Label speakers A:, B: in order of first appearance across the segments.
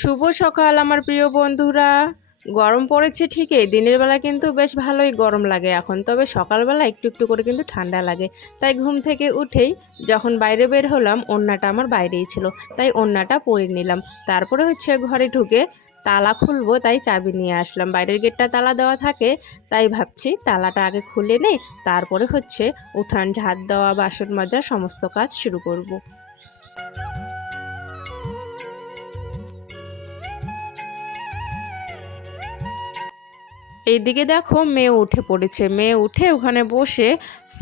A: শুভ সকাল আমার প্রিয় বন্ধুরা। গরম পড়েছে ঠিকই, দিনের বেলা কিন্তু বেশ ভালোই গরম লাগে এখন, তবে সকালবেলা একটু একটু করে কিন্তু ঠান্ডা লাগে। তাই ঘুম থেকে উঠেই যখন বাইরে বের হলাম ওন্নাটা আমার বাইরেই ছিল, তাই ওন্নাটা পরে নিলাম। তারপরে হচ্ছে ঘরে ঢুকে তালা খুলবো, তাই চাবি নিয়ে আসলাম। বাইরের গেটটা তালা দেওয়া থাকে, তাই ভাবছি তালাটা আগে খুলে নেই, তারপরে হচ্ছে উঠান ঝাড় দেওয়া, বাসন মাজা, সমস্ত কাজ শুরু করব। এইদিকে দেখো মেয়ে উঠে পড়েছে। মেয়ে উঠে ওখানে বসে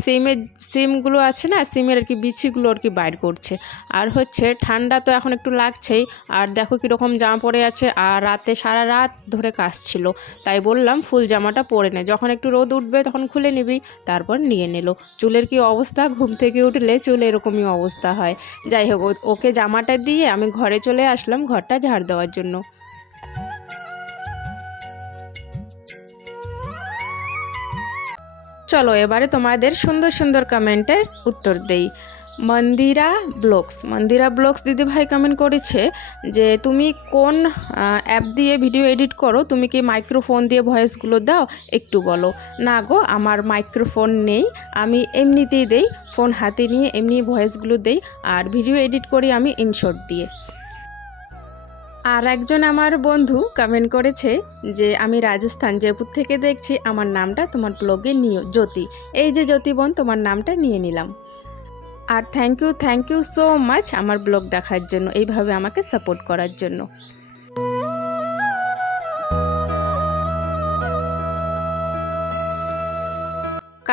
A: সিমের সিমগুলো আছে না, সিমের আর কি বিচিগুলো আর কি বাইর করছে। আর হচ্ছে ঠান্ডা তো এখন একটু লাগছেই, আর দেখো কীরকম জামা পরে আছে, আর রাতে সারা রাত ধরে কাশছিল। তাই বললাম ফুল জামাটা পরে নে। যখন একটু রোদ উঠবে তখন খুলে নিবি, তারপর নিয়ে নিল। চুলের কি অবস্থা? ঘুম থেকে উঠলে চুল এরকমই অবস্থা হয়। যাই হোক ওকে জামাটা দিয়ে আমি ঘরে চলে আসলাম ঘরটা ঝাড় দেওয়ার জন্য। চলো এবারে তোমাদের সুন্দর সুন্দর কমেন্টের উত্তর দেই। মন্দিরা ব্লগস মন্দিরা ব্লগস দিদি ভাই কমেন্ট করেছে যে, তুমি কোন অ্যাপ দিয়ে ভিডিও এডিট করো? তুমি কি মাইক্রোফোন দিয়ে ভয়েসগুলো দাও? একটু বলো। না গো, আমার মাইক্রোফোন নেই। আমি এমনিতেই দেই ফোন হাতে নিয়ে এমনি ভয়েসগুলো দেই, আর ভিডিও এডিট করি আমি ইনশর্ট দিয়ে। আর একজন আমার বন্ধু কমেন্ট করেছে যে, আমি রাজস্থান জয়পুর থেকে দেখছি, আমার নামটা তোমার ব্লগে নিও, জ্যোতি। এই যে জ্যোতি বোন, তোমার নামটা নিয়ে নিলাম। আর thank you thank you so much আমার ব্লগ দেখার জন্য, এইভাবে আমাকে সাপোর্ট করার জন্য।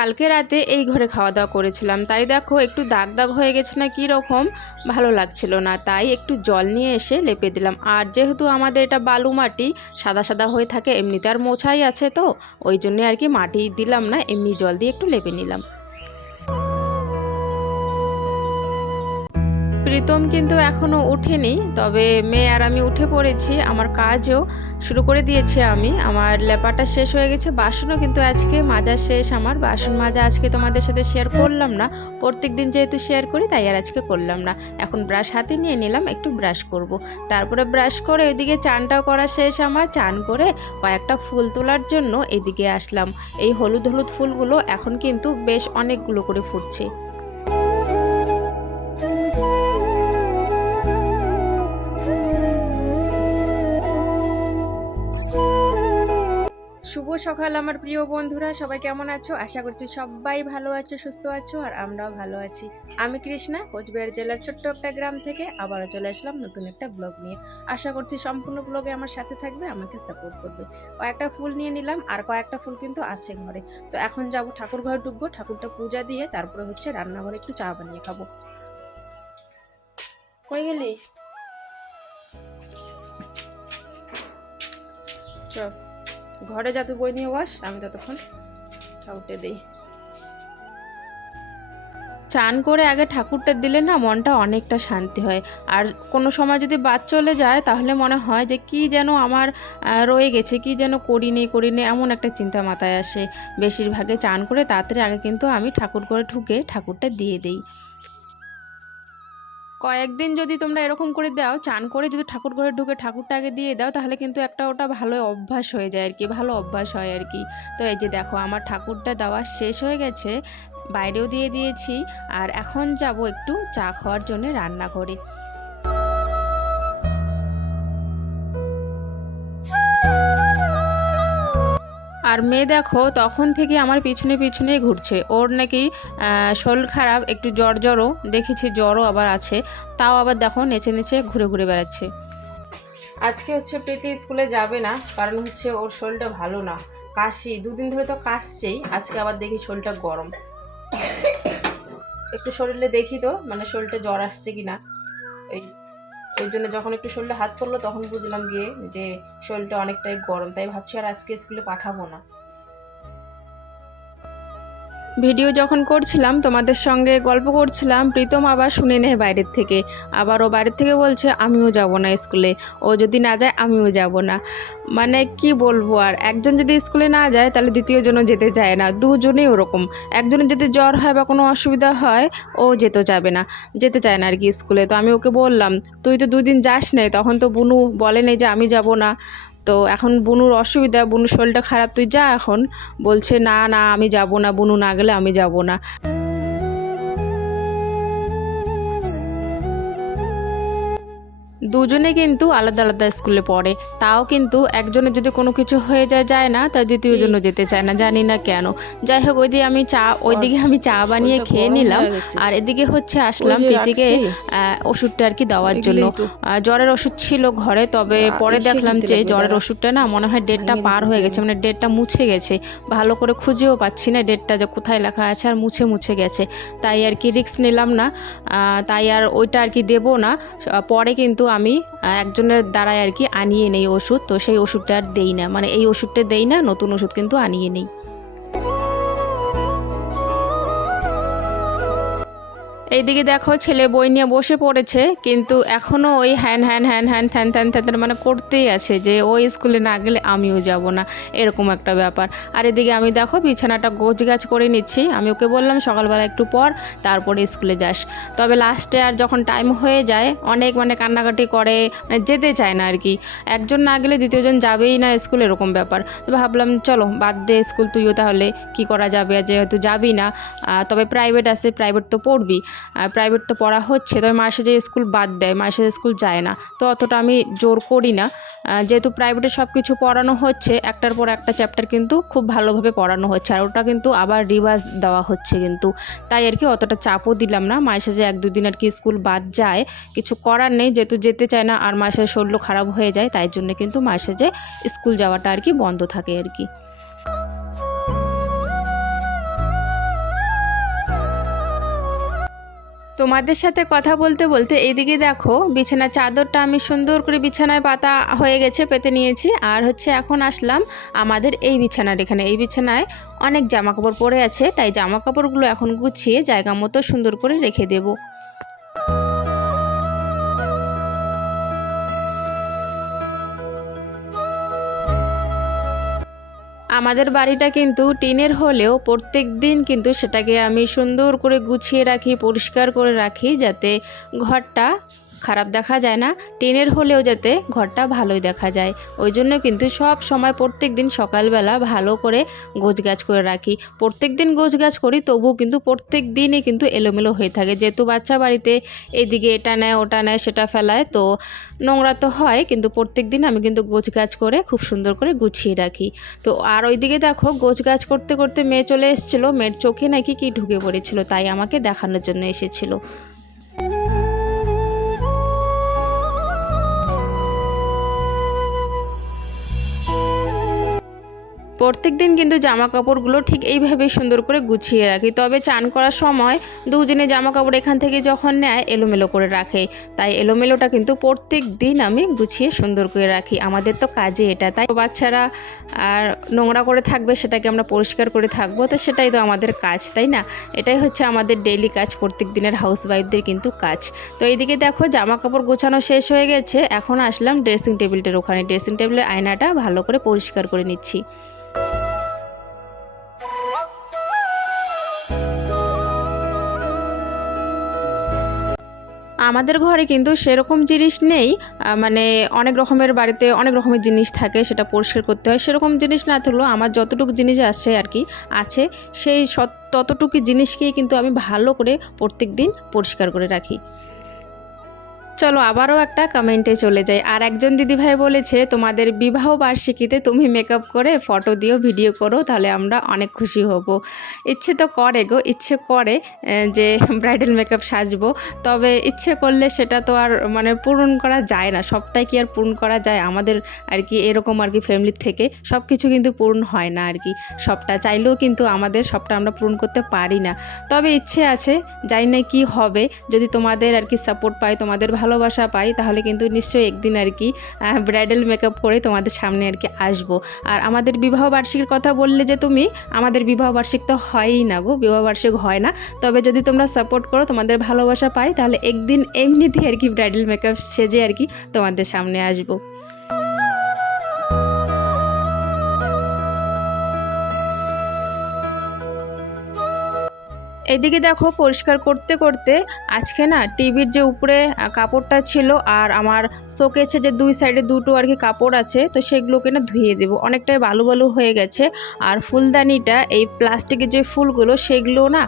A: কালকে রাতে এই ঘরে খাওয়া দাওয়া করেছিলাম। তাই দেখো, একটু দাগ দাগ হয়ে গেছে না কী রকম? ভালো লাগছিল না। তাই একটু জল নিয়ে এসে লেপে দিলাম। আর যেহেতু আমাদের এটা বালু মাটি, সাদা সাদা হয়ে থাকে, এমনিতে আর মোছাই আছে তো, ওই জন্যে আর কি মাটি দিলাম না, এমনি জল দিয়ে একটু লেপে নিলাম। প্রীতম কিন্তু এখনও ওঠেনি, তবে মেয়ে আর আমি উঠে পড়েছি, আমার কাজও শুরু করে দিয়েছি আমি, আমার লেপাটা শেষ হয়ে গেছে, বাসনও কিন্তু আজকে মাজা শেষ আমার, বাসন মাজা আজকে তোমাদের সাথে শেয়ার করলাম না প্রত্যেক দিন যেহেতু শেয়ার করি তাই আর আজকে করলাম না, এখন ব্রাশ হাতে নিয়ে নিলাম, একটু ব্রাশ করব। তারপরে ব্রাশ করে ওইদিকে চানটাও করা শেষ আমার, চান করে কয়েকটা ফুল তোলার জন্য এদিকে আসলাম, এই হলুদ হলুদ ফুলগুলো এখন কিন্তু বেশ অনেকগুলো করে ফুটছে সকাল আমার প্রিয় বন্ধুরা, সবাই কেমন আছো? আশা করছি সবাই ভালো আছো, সুস্থ আছো, আর আমরাও ভালো আছি। আমি কৃষ্ণা, কোচবিহার জেলার ছোট্ট একটা গ্রাম থেকে আবারও চলে আসলাম নতুন একটা ব্লগ নিয়ে। আশা করছি সম্পূর্ণ ব্লগে আমার সাথে থাকবে, আমাকে সাপোর্ট করবে। কয়েকটা ফুল নিয়ে নিলাম, আর কয়েকটা ফুল কিন্তু আছে ঘরে। তো এখন যাব ঠাকুর ঘরে ঢুকবো, ঠাকুরটা পূজা দিয়ে তারপরে হচ্ছে রান্নাঘরে একটু চা বানিয়ে খাব। কই গেলি? চল। ঘরে যা তুই বই নিয়ে বস, আমি ততক্ষণ ঠাকুরটা দিই। চান করে আগে ঠাকুরটা দিলে না মনটা অনেকটা শান্তি হয়। আর কোনো সময় যদি বাদ চলে যায়, তাহলে মনে হয় যে কি যেন আমার রয়ে গেছে, কি যেন করিনি করিনি, এমন একটা চিন্তা মাথায় আসে। বেশিরভাগে চান করে তাড়াতাড়ি আগে কিন্তু আমি ঠাকুর করে ঢুকে ঠাকুরটা দিয়ে দিই। কয়েকদিন যদি তোমরা এরকম করে দাও, চান করে যদি ঠাকুর ঘরে ঢুকে ঠাকুরটাকে দিয়ে দাও, তাহলে কিন্তু একটা ওটা ভালো অভ্যাস হয়ে যায় আর কি ভালো অভ্যাস হয় আর কি তো এই যে দেখো, আমার ঠাকুরটা দেওয়া শেষ হয়ে গেছে, বাইরেও দিয়ে দিয়েছি, আর এখন যাব একটু চা খাওয়ার জন্য রান্নাঘরে। আর মেয়ে দেখো, তখন থেকে আমার পিছনে পিছনেই ঘুরছে। ওর নাকি শরীর খারাপ, একটু জ্বর জ্বরও, দেখেছি জ্বরও আবার আছে। তাও আবার দেখো, নেচে নেচে ঘুরে ঘুরে বেড়াচ্ছে। আজকে হচ্ছে প্রীতি স্কুলে যাবে না, কারণ হচ্ছে ওর শরীরটা ভালো না। কাশি, দুদিন ধরে তো কাশছেই, আজকে আবার দেখি শরীরটা গরম। একটু শরীরে দেখি তো মানে শরীরটা জ্বর আসছে কি না এই ওই জন্য যখন একটু শরীরে হাত পড়ল, তখন বুঝলাম গিয়ে যে শরীরটা অনেকটাই গরম। তাই ভাবছি আর আজকে স্কুলে পাঠাবো না। ভিডিও যখন করছিলাম, তোমাদের সঙ্গে গল্প করছিলাম, প্রীতম আবার শুনে নেয় বাইরের থেকে। আবার ও বাইরের থেকে বলছে, আমিও যাব না স্কুলে। ও যদি না যায়, আমিও যাব না। মানে কি বলব আর? একজন যদি স্কুলে না যায়, তাহলে দ্বিতীয়জনও যেতে চায় না। দুজনেই ওরকম। একজনের যদি জ্বর হয় বা কোনো অসুবিধা হয়, ও যেতে যাবে না। যেতে চায় না আর কি স্কুলে। তো আমি ওকে বললাম, তুই তো দুদিন যাস নাই, তখন তো বুনু বলে নেই যে আমি যাব না। তো এখন বুনুর অসুবিধা, বুনুর শরীরটা খারাপ, তুই যা এখন। বলছে, না না, আমি যাব না, বুনু না গেলে আমি যাব না। দুজনে কিন্তু আলাদা আলাদা স্কুলে পড়ে। তাও কিন্তু একজনের যদি কোনো কিছু হয়ে যায় যায় না তার দ্বিতীয় জন্য যেতে চায় না জানি না কেন। যাই হোক ওইদিকে আমি চা ওইদিকে আমি চা বানিয়ে খেয়ে নিলাম। আর এদিকে হচ্ছে আসলাম প্রীতিকে ওষুধটা আর কি দেওয়ার জন্য। জ্বরের ওষুধ ছিল ঘরে তবে পরে দেখলাম যে জ্বরের ওষুধটা না মনে হয় ডেটটা পার হয়ে গেছে মানে ডেটটা মুছে গেছে। ভালো করে খুঁজেও পাচ্ছি না ডেটটা যে কোথায় লেখা আছে আর মুছে মুছে গেছে। তাই আর কি রিস্ক নিলাম না। আহ, তাই আর ওইটা আর কি দেবো না। পরে কিন্তু আমি আহ, একজনের দ্বারাই আর কি আনিয়ে নেই ওষুধ তো সেই ওষুধটা আর দেই না। মানে এই ওষুধটা দেই না নতুন ওষুধ কিন্তু আনিয়ে নেই। এইদিকে দেখো ছেলে বই নিয়ে বসে পড়েছে, কিন্তু এখনও ওই হ্যান হ্যান হ্যান হ্যান থ্যান থ্যান থ্যান মানে করতেই আছে যে ওই স্কুলে না গেলে আমিও যাব না, এরকম একটা ব্যাপার। আর এদিকে আমি দেখো বিছানাটা গোছ গাছ করে নিচ্ছি, আমি ওকে বললাম সকালবেলা একটু পর তারপরে স্কুলে যাস। তবে লাস্টে আর যখন টাইম হয়ে যায়, অনেক মানে কান্নাকাটি করে মানে যেতে চায় না আর কি। একজন না গেলে দ্বিতীয়জন যাবেই না স্কুল, এরকম ব্যাপার। তো ভাবলাম চলো বাদ দে স্কুল তুইও তাহলে, কি করা যাবে? যেহেতু যাবি না তবে প্রাইভেট আছে প্রাইভেট তো পড়বি। প্রাইভেট তো পড়া হচ্ছে, তবে মাসে যে স্কুল বাদ দেয় মাসে স্কুল যায় না। তো অতটা আমি জোর করি না। যেহেতু প্রাইভেটে সব কিছু পড়ানো হচ্ছে, একটার পর একটা চ্যাপ্টার কিন্তু খুব ভালোভাবে পড়ানো হচ্ছে, আর ওটা কিন্তু আবার রিভার্স দেওয়া হচ্ছে কিন্তু। তাই আর কি অতটা চাপও দিলাম না। মাসে যে এক দুদিন আর কি স্কুল বাদ যায়, কিছু করার নেই, যেহেতু যেতে চায় না, আর মাসে শরীর খারাপ হয়ে যায়, তাই জন্য কিন্তু মাসে যে স্কুল যাওয়াটা আর কি বন্ধ থাকে আর কি। তোমাদের সাথে কথা বলতে বলতে এদিকে দেখো, বিছানার চাদরটা আমি সুন্দর করে বিছানায় পাতা হয়ে গেছে, পেতে নিয়েছি। আর হচ্ছে এখন আসলাম আমাদের এই বিছানার এখানে। এই বিছানায় অনেক জামাকাপড় পরে আছে, তাই জামাকাপড়গুলো এখন গুছিয়ে জায়গা মতো সুন্দর করে রেখে দেবো। আমাদের বাড়িটা কিন্তু টিনের হলেও প্রত্যেক দিন কিন্তু সেটাকে আমি সুন্দর করে গুছিয়ে রাখি, পরিষ্কার করে রাখি যাতে ঘরটা খারাপ দেখা যায় না, টেনের হলেও যাতে ঘরটা ভালোই দেখা যায়। ওই জন্য কিন্তু সব সময় প্রত্যেক দিন সকালবেলা ভালো করে গোছগাছ করে রাখি। প্রত্যেক দিন গোছগাছ করি, তবুও কিন্তু প্রত্যেক দিনই কিন্তু এলোমেলো হয়ে থাকে। যেহেতু বাচ্চা বাড়িতে এদিকে এটা নেয়, ওটা নেয়, সেটা ফেলায়, তো নোংরা তো হয়, কিন্তু প্রত্যেক দিন আমি কিন্তু গোছগাছ করে খুব সুন্দর করে গুছিয়ে রাখি। তো আর ওইদিকে দেখো, গোছগাছ করতে করতে মেয়ে চলে এসেছিল। মেয়ের চোখে নাকি কি ঢুকে পড়েছিল, তাই আমাকে দেখানোর জন্য এসেছিল। প্রত্যেক দিন কিন্তু জামা কাপড়গুলো ঠিক এইভাবেই সুন্দর করে গুছিয়ে রাখি। তবে চান করার সময় দুজনে জামা কাপড় এখান থেকে যখন নেয়, এলোমেলো করে রাখে। তাই এলোমেলোটা কিন্তু প্রত্যেক দিন আমি গুছিয়ে সুন্দর করে রাখি। আমাদের তো কাজে এটা, তাই বাচ্চারা আর নোংরা করে থাকবে, সেটাকে আমরা পরিষ্কার করে থাকব, তো সেটাই তো আমাদের কাজ, তাই না? এটাই হচ্ছে আমাদের ডেইলি কাজ প্রত্যেক দিনের হাউস ওয়াইফদের কিন্তু কাজ। তো এইদিকে দেখো জামা কাপড় গোছানো শেষ হয়ে গেছে। এখন আসলাম ড্রেসিং টেবিলটার ওখানে। ড্রেসিং টেবিলের আয়নাটা ভালো করে পরিষ্কার করে নিচ্ছি। আমাদের ঘরে কিন্তু সেরকম জিনিস নেই মানে অনেক রকমের বাড়িতে অনেক রকমের জিনিস থাকে, সেটা পরিষ্কার করতে হয়। সেরকম জিনিস না থাকলেও আমার যতটুকু জিনিস আসে আর কি, আছে, সেই ততটুকু জিনিসকেই কিন্তু আমি ভালো করে প্রত্যেক দিন পরিষ্কার করে রাখি। চলো আবারও একটা কমেন্টে চলে যাই। আর একজন দিদিভাই বলেছে, তোমাদের বিবাহ বার্ষিকীতে তুমি মেকআপ করে ফটো দিও ভিডিও করো, তাহলে আমরা অনেক খুশি হব। ইচ্ছে তো করে গো, ইচ্ছে করে যে ব্রাইডাল মেকআপ সাজবো, তবে ইচ্ছে করলে সেটা তো আর মানে পূরণ করা যায় না। সবটাই কি আর পূরণ করা যায়? আমাদের আর কি এরকম আর কি ফ্যামিলির থেকে সব কিছু কিন্তু পূরণ হয় না আর কি। সবটা চাইলেও কিন্তু আমাদের সবটা আমরা পূরণ করতে পারি না। তবে ইচ্ছে আছে, জানি না কি হবে। যদি তোমাদের আর কি সাপোর্ট পাই তোমাদের ভালোবাসা পাই, তাহলে কিন্তু নিশ্চয়ই একদিন আর কি ব্রাইডাল মেকআপ করে তোমাদের সামনে আর কি আসব। আর আমাদের বিবাহ বার্ষিকীর কথা বললে যে তুমি, আমাদের বিবাহ বার্ষিক তো হয়ই না গো, বিবাহ বার্ষিক হয় না। তবে যদি তোমরা সাপোর্ট করো, তোমাদের ভালোবাসা পাই, তাহলে একদিন এমনিতেই আর কি ব্রাইডাল মেকআপ সেজে আর কি তোমাদের সামনে আসব। এদিকে দেখো পরিষ্কার করতে করতে আজকে না টিভির যে উপরে কাপড়টা ছিল আর আমার শোকেছে যে দুই সাইডে দুটো আর কি কাপড় আছে, তো সেগুলোকে না ধুয়ে দেবো। অনেকটাই বালু বালু হয়ে গেছে আর ফুলদানিটা, এই প্লাস্টিকের যে ফুলগুলো সেগুলো না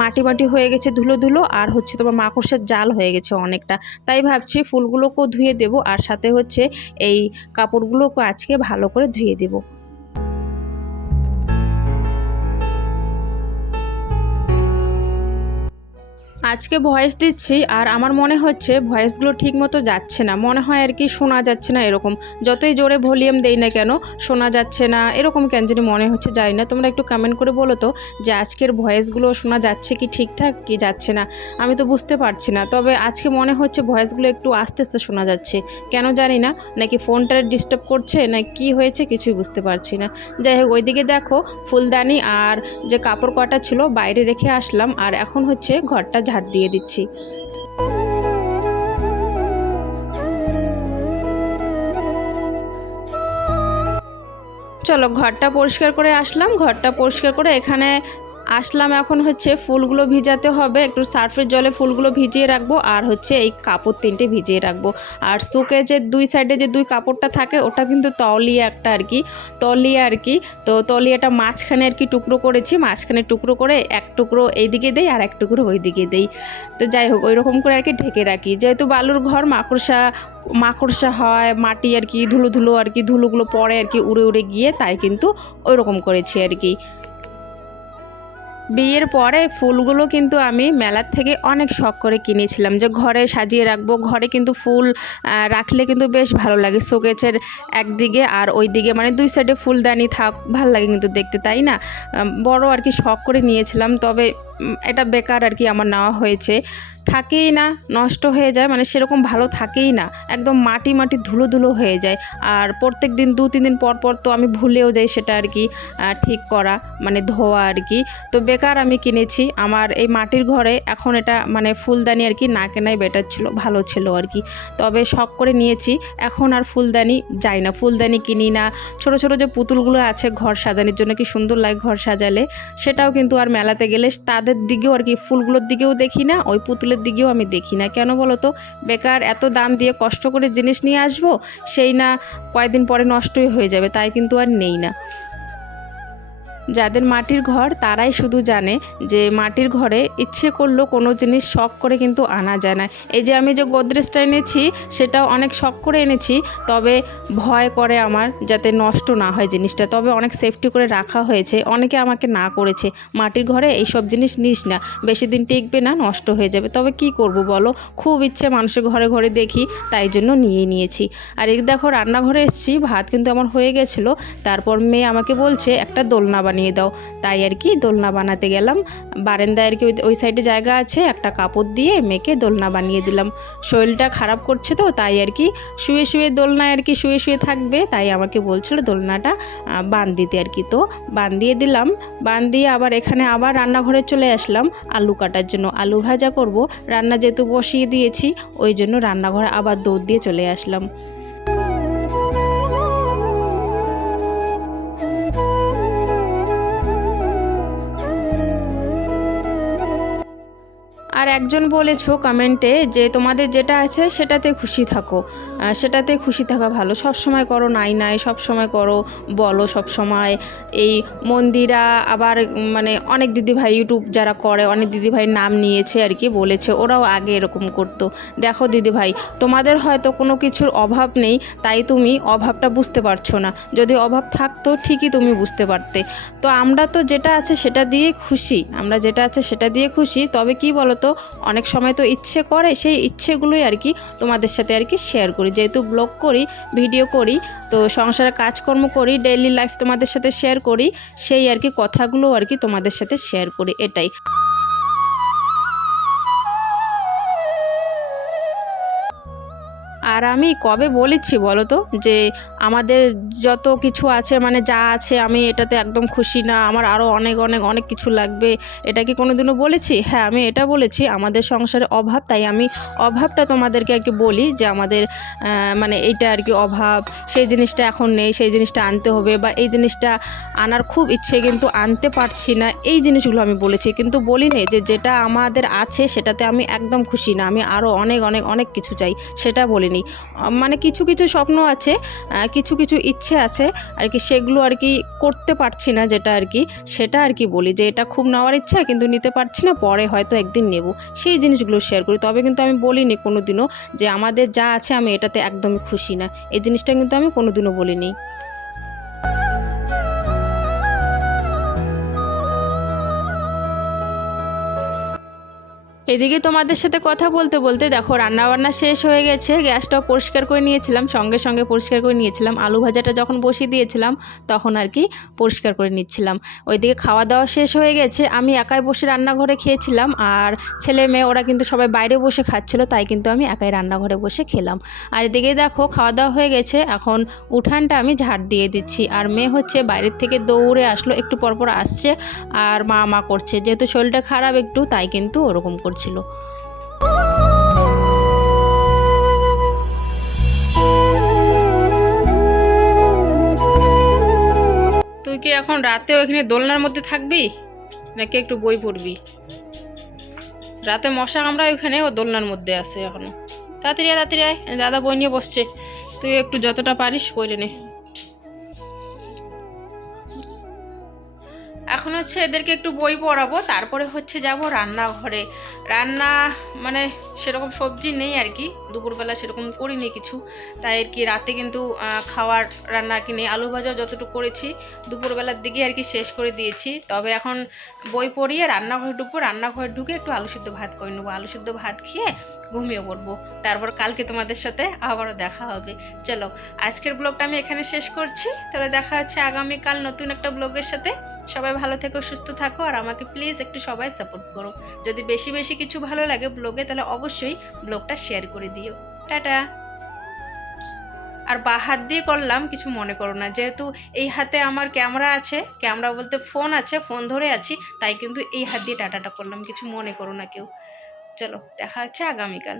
A: মাটি মাটি হয়ে গেছে ধুলো ধুলো আর হচ্ছে তোমার মাকড়সার জাল হয়ে গেছে অনেকটা। তাই ভাবছি ফুলগুলোকেও ধুয়ে দেবো আর সাথে হচ্ছে এই কাপড়গুলোকে আজকে ভালো করে ধুয়ে দেবো। আজকে ভয়েস দিচ্ছি আর আমার মনে হচ্ছে ভয়েসগুলো ঠিক মতো যাচ্ছে না। মনে হয় আর কি শোনা যাচ্ছে না এরকম। যতই জোরে ভলিউম দেই না কেন শোনা যাচ্ছে না। এরকম কেন জানি মনে হচ্ছে যাই না। তোমরা একটু কমেন্ট করে বলো তো যে আজকের ভয়েসগুলো শোনা যাচ্ছে কি ঠিকঠাক কি যাচ্ছে না? আমি তো বুঝতে পারছি না। তবে আজকে মনে হচ্ছে ভয়েসগুলো একটু আস্তে আস্তে শোনা যাচ্ছে। কেন জানি না, নাকি ফোনটা ডিস্টার্ব করছে, না কি হয়েছে কিছুই বুঝতে পারছি না। যাই হোক, ওইদিকে দেখো ফুলদানি আর যে কাপড় কটা ছিল বাইরে রেখে আসলাম। আর এখন হচ্ছে ঘরটা ঝাড় দিয়ে দিচ্ছি। চলো ঘরটা পরিষ্কার করে আসলাম। ঘরটা পরিষ্কার করে এখানে আসলাম এখন হচ্ছে ফুলগুলো ভিজাতে হবে। একটু সার্ফের জলে ফুলগুলো ভিজিয়ে রাখব আর হচ্ছে এই কাপড় তিনটে ভিজিয়ে রাখব। আর শুকে যে দুই সাইডে যে দুই কাপড়টা থাকে, ওটা কিন্তু তলিয়া একটা আর কি, তলিয়া আর কি। তো তলিয়াটা মাঝখানে আর কি টুকরো করেছি, মাঝখানে টুকরো করে এক টুকরো এইদিকে দেই আর এক টুকরো ওই দিকে দেই। তো যাই হোক ওই রকম করে আর কি ঢেকে রাখি। যেহেতু বালুর ঘর, মাকড়সা মাকড়সা হয়, মাটি আর কি ধুলো ধুলো আর কি ধুলোগুলো পড়ে আর কি উড়ে উড়ে গিয়ে তাই কিন্তু ওই রকম করেছি আর কি। বিয়ের পরে ফুলগুলো কিন্তু আমি মেলার থেকে অনেক শখ করে কিনেছিলাম যে ঘরে সাজিয়ে রাখব, ঘরে কিন্তু ফুল রাখলে কিন্তু বেশ ভালো লাগে। শোকেছের একদিকে আর ওই দিকে মানে দুই সাইডে ফুলদানি থাক, ভালো লাগে কিন্তু দেখতে, তাই না? বড় আর কি শখ করে নিয়েছিলাম, তবে এটা বেকার আর কি আমার নেওয়া হয়েছে। থাকেই না, নষ্ট হয়ে যায় মানে সেরকম ভালো থাকেই না। একদম মাটি মাটি ধুলো ধুলো হয়ে যায়। আর প্রত্যেক দিন, দু, তিন দিন পর পর তো আমি ভুলেও যাই সেটা আর কি ঠিক করা মানে ধোয়া আর কি। তো বেকার আমি কিনেছি, আমার এই মাটির ঘরে এখন এটা মানে ফুলদানি আর কি না কেনাই বেটার ছিল, ভালো ছিল আর কি। তবে শখ করে নিয়েছি, এখন আর ফুলদানি যাই না, ফুলদানি কিনি না। ছোট ছোট যে পুতুলগুলো আছে ঘর সাজানোর জন্য কি সুন্দর লাগে ঘর সাজালে, সেটাও কিন্তু আর মেলাতে গেলে তাদের দিকেও আর কি, ফুলগুলোর দিকেও দেখি না, ওই পুতুলের দিকেও আমি দেখি না। কেন বলো তো বেকার এত দাম দিয়ে কষ্ট করে জিনিস নিয়ে আসব, সেই না কয়েকদিন পরে নষ্টই হয়ে যাবে, তাই কিন্তু আর নেই না। যাদের মাটির ঘর তারাই শুধু জানে যে মাটির ঘরে ইচ্ছে করলেও কোনো জিনিস শখ করে কিন্তু আনা যায় না। এই যে আমি যে গোদরেজটা এনেছি, সেটাও অনেক শখ করে এনেছি, তবে ভয় করে আমার যাতে নষ্ট না হয় জিনিসটা। তবে অনেক সেফটি করে রাখা হয়েছে, অনেকে আমাকে না করেছে। মাটির ঘরে এইসব জিনিস নিস না, বেশি দিন টিকবে না, নষ্ট হয়ে যাবে। তবে কি করব বলো? খুব ইচ্ছে মানুষের ঘরে ঘরে দেখি, তাই জন্য নিয়ে নিয়েছি। আর এই দেখো রান্নাঘরে এসেছি, ভাত কিন্তু আমার হয়ে গেছিল। তারপর মেয়ে আমাকে বলছে, একটা দোলনা বানিয়ে দাও। তাই আর কি দোলনা বানাতে গেলাম। বারান্দায় আর কি ওই- সাইডে জায়গা আছে, একটা কাপড় দিয়ে মেয়েকে দোলনা বানিয়ে দিলাম। শরীরটা খারাপ করছে তো, তাই আর কি শুয়ে শুয়ে দোলনায় আর কি শুয়ে শুয়ে থাকবে, তাই আমাকে বলছিল দোলনাটা বান দিতে আর কি। তো বান দিয়ে দিলাম। বান দিয়ে আবার এখানে আবার রান্নাঘরে চলে আসলাম আলু কাটার জন্য। আলু ভাজা করব। রান্না যেহেতু বসিয়ে দিয়েছি, ওই জন্য রান্নাঘরে আবার দৌড় দিয়ে চলে আসলাম। আর একজন বলেছ কমেন্টে যে তোমাদের যেটা আছে সেটাতে খুশি থাকো। সেটাতে খুশি থাকা ভালো। সব সময় করো নাই নাই সব সময় করো, বলো সব সময় এই মন্দিরা আবার মানে অনেক দিদিভাই ইউটিউব যারা করে, অনেক দিদিভাই নাম নিয়েছে আর কি, বলেছে, ওরাও আগে এরকম করতো। দেখো দিদিভাই, তোমাদের হয়তো কোনো কিছুর অভাব নেই, তাই তুমি অভাবটা বুঝতে পারছ না। যদি অভাব থাকতো, ঠিকই তুমি বুঝতে পারতে। তো আমরা তো যেটা আছে সেটা দিয়ে খুশি। আমরা যেটা আছে সেটা দিয়ে খুশি। তবে কি বলতো, অনেক সময় তো ইচ্ছে করে, সেই ইচ্ছেগুলোই আর কি তোমাদের সাথে আর কি শেয়ার করি। যেহেতু ব্লগ করি ভিডিও করি, তো সংসারে কাজকর্ম করি ডেইলি লাইফ তোমাদের সাথে শেয়ার করি, সেই আর কি কথাগুলো আর কি তোমাদের সাথে শেয়ার করি, এটাই। আমি কবে বলেছি বলো তো? যে আমাদের যত কিছু আছে মানে যা আছে, আমি এটাতে একদম খুশি না। আমার আরও অনেক অনেক অনেক কিছু লাগবে। এটা কি কোনোদিনও বলেছি? হ্যাঁ আমি এটা বলেছি। আমাদের সংসারে অভাব, তাই আমি অভাবটা তোমাদেরকে আর কি বলি যে আমাদের মানে এইটা আর কি অভাব। সেই জিনিসটা এখন নেই, সেই জিনিসটা আনতে হবে বা এই জিনিসটা আনার খুব ইচ্ছে কিন্তু আনতে পারছি না। এই জিনিসগুলো আমি বলেছি। কিন্তু বলিনি যে যেটা আমাদের আছে, সেটাতে আমি একদম খুশি না। আমি আরও অনেক অনেক অনেক কিছু চাই, সেটা বলিনি। মানে কিছু কিছু স্বপ্ন আছে কিছু কিছু ইচ্ছে আছে, আর কি সেগুলো আর কি করতে পারছি না যেটা আর কি, সেটা আর কি বলি যে এটা খুব নেওয়ার ইচ্ছা কিন্তু নিতে পারছি না, পরে হয়তো একদিন নেব। সেই জিনিসগুলো শেয়ার করি। তবে কিন্তু আমি বলিনি কোনো দিনও যে আমাদের যা আছে আমি এটাতে একদমই খুশি না। এই জিনিসটা কিন্তু আমি কোনো দিনও বলিনি। এদিকে তোমাদের সাথে কথা বলতে বলতে দেখো, রান্নাবান্না শেষ হয়ে গেছে, গ্যাসটাও পরিষ্কার করে নিয়েছিলাম, সঙ্গে সঙ্গে পরিষ্কার করে নিয়েছিলাম, আলু ভাজাটা যখন বসিয়ে দিয়েছিলাম, তখন আর কি পরিষ্কার করে নিচ্ছিলাম। ওইদিকে খাওয়া দাওয়া শেষ হয়ে গেছে, আমি একাই বসে রান্নাঘরে খেয়েছিলাম, আর ছেলে মেয়ে ওরা কিন্তু সবাই বাইরে বসে খাচ্ছিল, তাই কিন্তু আমি একাই রান্নাঘরে বসে খেলাম। আর এদিকে দেখো, খাওয়া দাওয়া হয়ে গেছে, এখন উঠানটা আমি ঝাড় দিয়ে দিচ্ছি, আর মেয়ে হচ্ছে বাইরের থেকে দৌড়ে আসলো, একটু পরপর আসছে, আর মা মা করছে, যেহেতু শরীরটা খারাপ একটু, তাই কিন্তু ওরকম করছিল। তুই কি এখন রাতেও এখানে দোলনার মধ্যে থাকবি? নাকি একটু বই পড়বি? রাতে মশা কামড়া ওইখানে ও দোলনার মধ্যে আছে এখনও। তাড়াতাড়ি তাড়াতাড়ি আয়। দাদা বই নিয়ে বসছে। তুই একটু যতটা পারিস পড়ে নে। এখন হচ্ছে এদেরকে একটু বই পড়াবো, তারপরে হচ্ছে যাব রান্নাঘরে। রান্না মানে সেরকম সবজি নেই আর কি, দুপুরবেলা সেরকম করিনি কিছু। তাই আর কি রাতে কিন্তু খাওয়ার রান্না আর কি নেই। আলু ভাজা যতটুকু করেছি, দুপুরবেলার দিকে আর কি শেষ করে দিয়েছি। তবে এখন বই পড়িয়ে রান্নাঘরে ঢুকবো, রান্নাঘরে ঢুকে একটু আলু সিদ্ধ ভাত করে নেব। আলু সিদ্ধ ভাত খেয়ে ঘুমিয়ে পড়ব। তারপর কালকে তোমাদের সাথে আবারও দেখা হবে। চলো, আজকের ব্লগটা আমি এখানে শেষ করছি। তাহলে দেখা হচ্ছে আগামীকাল নতুন একটা ব্লগের সাথে। সবাই ভালো থেকো, সুস্থ থাকো আর আমাকে প্লিজ একটু সবাই সাপোর্ট করো। যদি বেশি বেশি কিছু ভালো লাগে ব্লগে তাহলে অবশ্যই ব্লগটা শেয়ার করে দিও। টাটা। আর বা হাত দিয়ে করলাম, কিছু মনে করো না। যেহেতু এই হাতে আমার ক্যামেরা আছে ক্যামেরা বলতে ফোন আছে ফোন ধরে আছি, তাই কিন্তু এই হাত দিয়ে টাটাটা করলাম, কিছু মনে করো না কেউ। চলো, দেখা হচ্ছে আগামীকাল।